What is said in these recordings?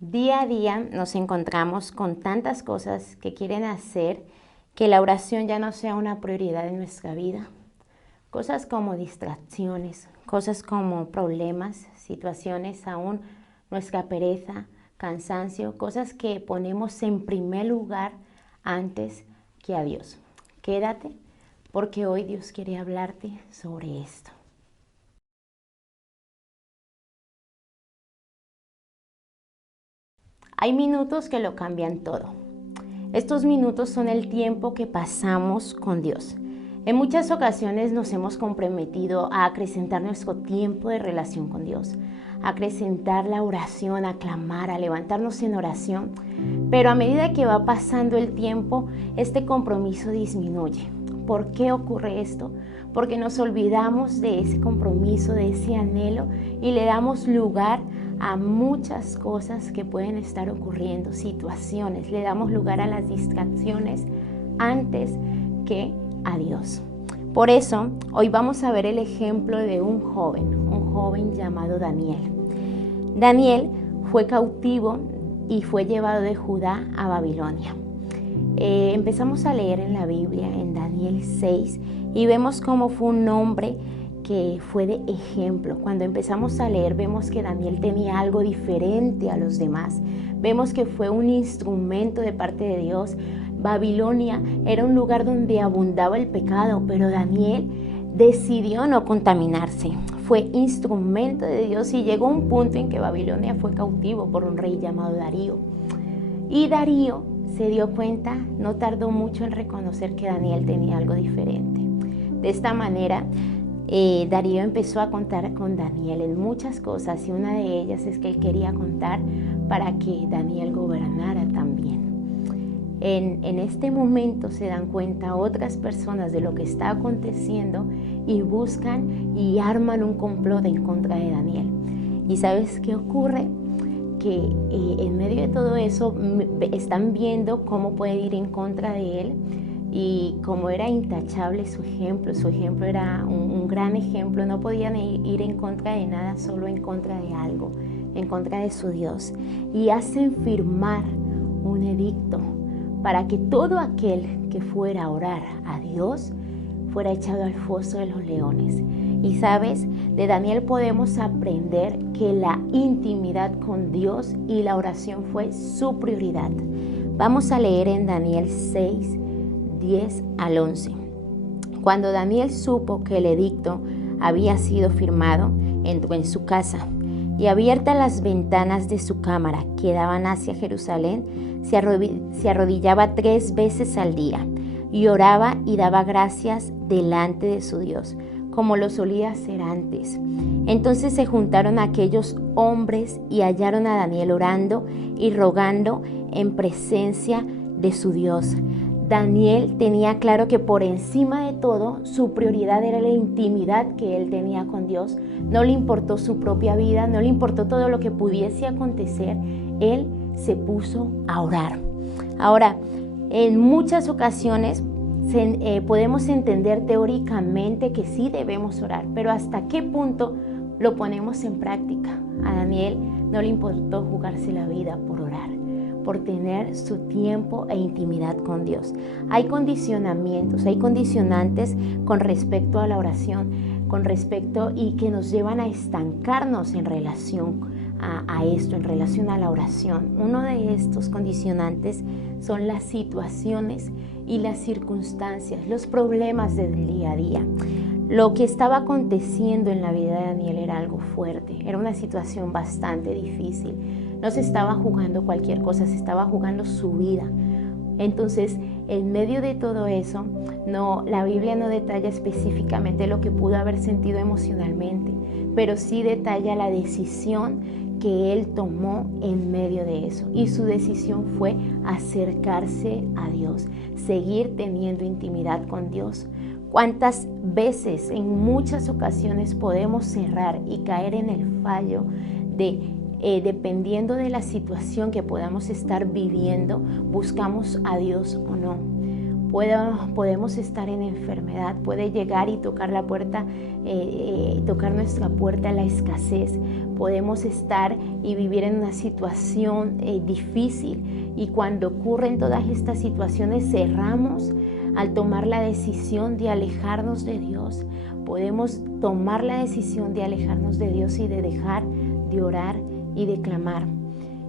Día a día nos encontramos con tantas cosas que quieren hacer que la oración ya no sea una prioridad en nuestra vida. Cosas como distracciones, cosas como problemas, situaciones aún, nuestra pereza, cansancio, cosas que ponemos en primer lugar antes que a Dios. Quédate porque hoy Dios quiere hablarte sobre esto. Hay minutos que lo cambian todo. Estos minutos son el tiempo que pasamos con Dios. En muchas ocasiones nos hemos comprometido a acrecentar nuestro tiempo de relación con Dios, a acrecentar la oración, a clamar, a levantarnos en oración. Pero a medida que va pasando el tiempo, este compromiso disminuye. ¿Por qué ocurre esto? Porque nos olvidamos de ese compromiso, de ese anhelo y le damos lugar a muchas cosas que pueden estar ocurriendo, situaciones. Le damos lugar a las distracciones antes que a Dios. Por eso, hoy vamos a ver el ejemplo de un joven llamado Daniel. Daniel fue cautivo y fue llevado de Judá a Babilonia. Empezamos a leer en la Biblia, en Daniel 6, y vemos cómo fue un hombre que fue de ejemplo. Cuando empezamos a leer, vemos que Daniel tenía algo diferente a los demás. Vemos que fue un instrumento de parte de Dios. Babilonia era un lugar donde abundaba el pecado, pero Daniel decidió no contaminarse. Fue instrumento de Dios y llegó un punto en que Babilonia fue cautivo por un rey llamado Darío. Y Darío se dio cuenta, no tardó mucho en reconocer que Daniel tenía algo diferente. De esta manera, Darío empezó a contar con Daniel en muchas cosas y una de ellas es que él quería contar para que Daniel gobernara también. En este momento se dan cuenta otras personas de lo que está aconteciendo y buscan y arman un complot en contra de Daniel. ¿Y sabes qué ocurre? Que en medio de todo eso están viendo cómo puede ir en contra de él. Y como era intachable su ejemplo era un gran ejemplo, no podían ir en contra de nada, solo en contra de algo, en contra de su Dios. Y hacen firmar un edicto para que todo aquel que fuera a orar a Dios fuera echado al foso de los leones. Y sabes, de Daniel podemos aprender que la intimidad con Dios y la oración fue su prioridad. Vamos a leer en Daniel 6, 10 al 11. Cuando Daniel supo que el edicto había sido firmado, entró en su casa y abiertas las ventanas de su cámara que daban hacia Jerusalén, se arrodillaba 3 veces al día y oraba y daba gracias delante de su Dios, como lo solía hacer antes. Entonces se juntaron aquellos hombres y hallaron a Daniel orando y rogando en presencia de su Dios. Daniel tenía claro que por encima de todo su prioridad era la intimidad que él tenía con Dios. No le importó su propia vida, no le importó todo lo que pudiese acontecer. Él se puso a orar. Ahora, en muchas ocasiones podemos entender teóricamente que sí debemos orar, pero ¿hasta qué punto lo ponemos en práctica? A Daniel no le importó jugarse la vida por orar, por tener su tiempo e intimidad con Dios. Hay condicionamientos, hay condicionantes con respecto a la oración, con respecto y que nos llevan a estancarnos en relación a esto, en relación a la oración. Uno de estos condicionantes son las situaciones y las circunstancias, los problemas del día a día. Lo que estaba aconteciendo en la vida de Daniel era algo fuerte, era una situación bastante difícil. No se estaba jugando cualquier cosa, se estaba jugando su vida. Entonces, en medio de todo eso, la Biblia no detalla específicamente lo que pudo haber sentido emocionalmente, pero sí detalla la decisión que él tomó en medio de eso. Y su decisión fue acercarse a Dios, seguir teniendo intimidad con Dios. ¿Cuántas veces, en muchas ocasiones, podemos cerrar y caer en el fallo de dependiendo de la situación que podamos estar viviendo, buscamos a Dios o no? Podemos estar en enfermedad, puede llegar y tocar la puerta, tocar nuestra puerta la escasez. Podemos estar y vivir en una situación difícil, y cuando ocurren todas estas situaciones cerramos al tomar la decisión de alejarnos de Dios. Podemos tomar la decisión de alejarnos de Dios y de dejar de orar y de clamar.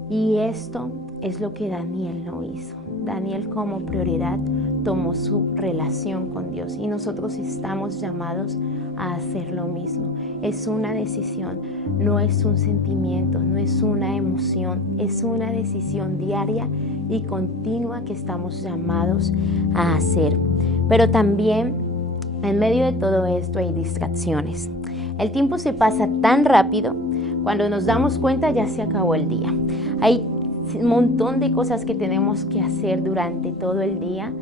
Y esto es lo que Daniel no hizo. Daniel, como prioridad, tomó su relación con Dios, y nosotros estamos llamados a hacer lo mismo. Es una decisión, no es un sentimiento, no es una emoción, es una decisión diaria y continua que estamos llamados a hacer. Pero también en medio de todo esto hay distracciones. El tiempo se pasa tan rápido, cuando nos damos cuenta ya se acabó el día. Hay un montón de cosas que tenemos que hacer durante todo el día,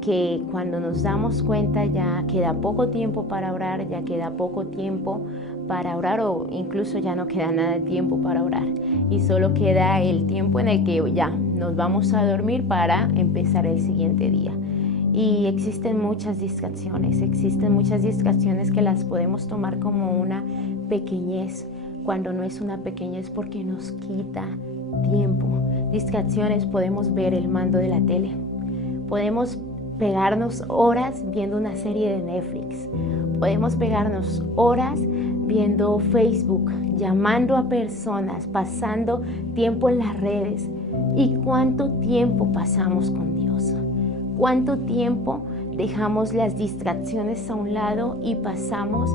que cuando nos damos cuenta ya queda poco tiempo para orar, ya queda poco tiempo para orar, o incluso ya no queda nada de tiempo para orar, y solo queda el tiempo en el que ya nos vamos a dormir para empezar el siguiente día. Y existen muchas distracciones que las podemos tomar como una pequeñez, cuando no es una pequeñez, porque nos quita tiempo. Distracciones, podemos ver el mando de la tele, podemos pegarnos horas viendo una serie de Netflix, podemos pegarnos horas viendo Facebook, llamando a personas, pasando tiempo en las redes. ¿Y cuánto tiempo pasamos con Dios? ¿Cuánto tiempo dejamos las distracciones a un lado y pasamos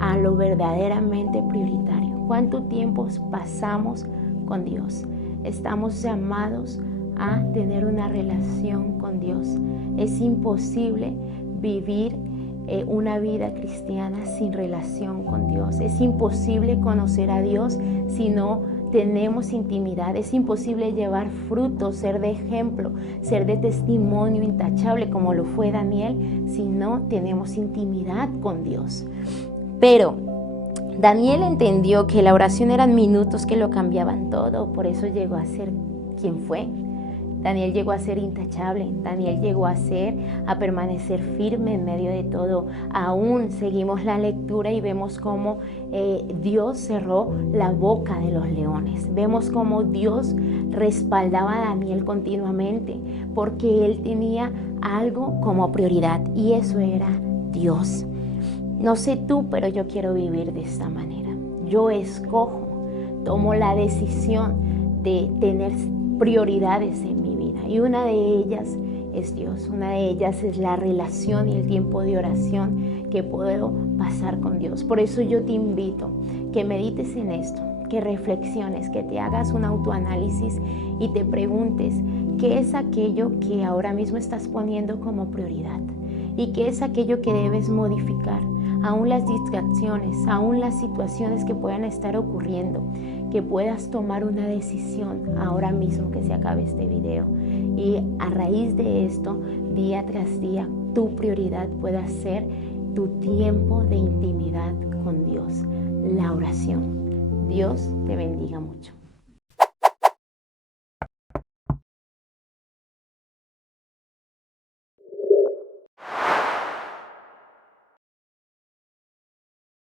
a lo verdaderamente prioritario? ¿Cuánto tiempo pasamos con Dios? Estamos llamados a tener una relación con Dios. Es imposible vivir una vida cristiana sin relación con Dios. Es imposible conocer a Dios si no tenemos intimidad. Es imposible llevar frutos, ser de ejemplo, ser de testimonio intachable como lo fue Daniel, si no tenemos intimidad con Dios. Pero Daniel entendió que la oración eran minutos que lo cambiaban todo, por eso llegó a ser quien fue. Daniel llegó a ser intachable, Daniel llegó a permanecer firme en medio de todo. Aún seguimos la lectura y vemos cómo Dios cerró la boca de los leones. Vemos cómo Dios respaldaba a Daniel continuamente, porque él tenía algo como prioridad, y eso era Dios. No sé tú, pero yo quiero vivir de esta manera. Yo escojo, tomo la decisión de tener prioridades en mi vida, y una de ellas es Dios. Una de ellas es la relación y el tiempo de oración que puedo pasar con Dios. Por eso yo te invito que medites en esto, que reflexiones, que te hagas un autoanálisis y te preguntes qué es aquello que ahora mismo estás poniendo como prioridad y qué es aquello que debes modificar. Aún las distracciones, aún las situaciones que puedan estar ocurriendo, que puedas tomar una decisión ahora mismo que se acabe este video, y a raíz de esto, día tras día, tu prioridad pueda ser tu tiempo de intimidad con Dios, la oración. Dios te bendiga mucho.